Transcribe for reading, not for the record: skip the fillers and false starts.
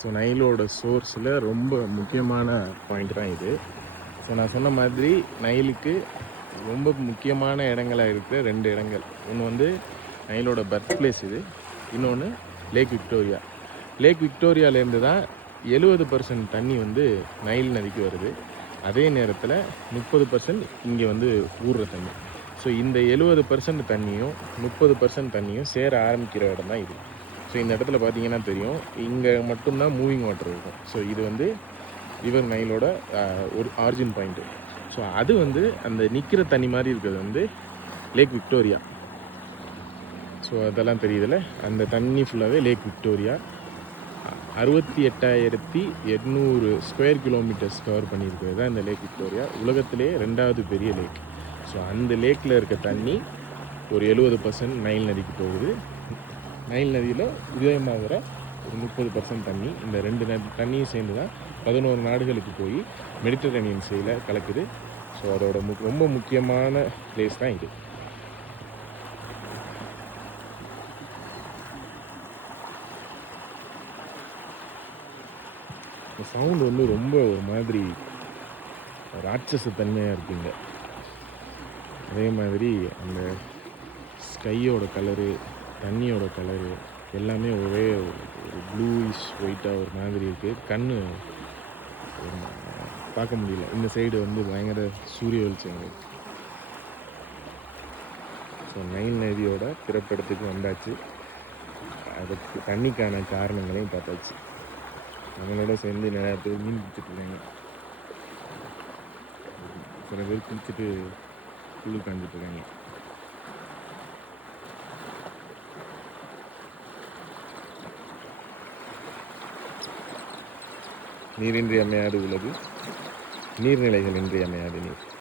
So நைலோட சோர்ஸில் ரொம்ப முக்கியமான point தான் இது. ஸோ நான் சொன்ன மாதிரி நைலுக்கு ரொம்ப முக்கியமான இடங்களாக இருக்கிற 2 இடங்கள். ஒன்று வந்து நைலோட பர்த் பிளேஸ் இது, இன்னொன்று லேக் விக்டோரியா. லேக் விக்டோரியாவிலேருந்து தான் 70% தண்ணி வந்து நைல் நதிக்கு வருது. அதே நேரத்தில் 30% இங்கே வந்து ஊறுற தண்ணி. ஸோ இந்த 70% தண்ணியும் 30% தண்ணியும் சேர ஆரம்பிக்கிற இடம் தான் இது. ஸோ இந்த இடத்துல பார்த்தீங்கன்னா தெரியும், இங்கே மட்டும்தான் மூவிங் வாட்டர் இருக்கும். ஸோ இது வந்து ரிவர் நைலோட ஒரு ஆரிஜின் பாயிண்ட்டு. ஸோ அது வந்து அந்த நிற்கிற தண்ணி மாதிரி இருக்கிறது வந்து லேக் விக்டோரியா. ஸோ அதெல்லாம் தெரியுதுல்ல, அந்த தண்ணி ஃபுல்லாகவே lake Victoria. 68,800 square kilometres cover பண்ணியிருக்கிறது தான் இந்த லேக் விக்டோரியா. உலகத்திலே 2வது பெரிய லேக். ஸோ அந்த லேக்கில் இருக்க தண்ணி ஒரு 70% நைல் நதிக்கு போகுது. நைல் நதியில் உதயமாகிற ஒரு 30% தண்ணி, இந்த 2 தண்ணியும் சேர்ந்து தான் 11 நாடுகளுக்கு போய் மெடிட்டரேனியன் சீல கலக்குது. ஸோ அதோட ரொம்ப முக்கியமான பிளேஸ் தான் இது. இந்த சவுண்டு வந்து ரொம்ப ஒரு மாதிரி ராட்சச தன்மையாக இருக்குங்க. அதே மாதிரி அந்த ஸ்கையோட கலரு, தண்ணியோட கலரு எல்லாமே ஒரே ஒரு ப்ளூயிஷ் ஒயிட்டாக ஒரு மாதிரி இருக்குது. கண் பார்க்க முடியல. இந்த சைடு வந்து பயங்கர சூரிய வெளிச்சங்கள். ஸோ நைல் நதியோட பிறப்பிடத்துக்கு வந்தாச்சு. அதுக்கு தண்ணிக்கான காரணங்களையும் பார்த்தாச்சு. நம்மளோட சேர்ந்து நிறையா பேர் மீன் பிடிச்சிட்ருக்காங்க. சில பேர் குளிச்சுட்டு குளிர் காஞ்சிட்ருக்காங்க. நீரின்றி அமையாது உலகு, நீர்நிலைகள் இன்றி அமையாது நீர்.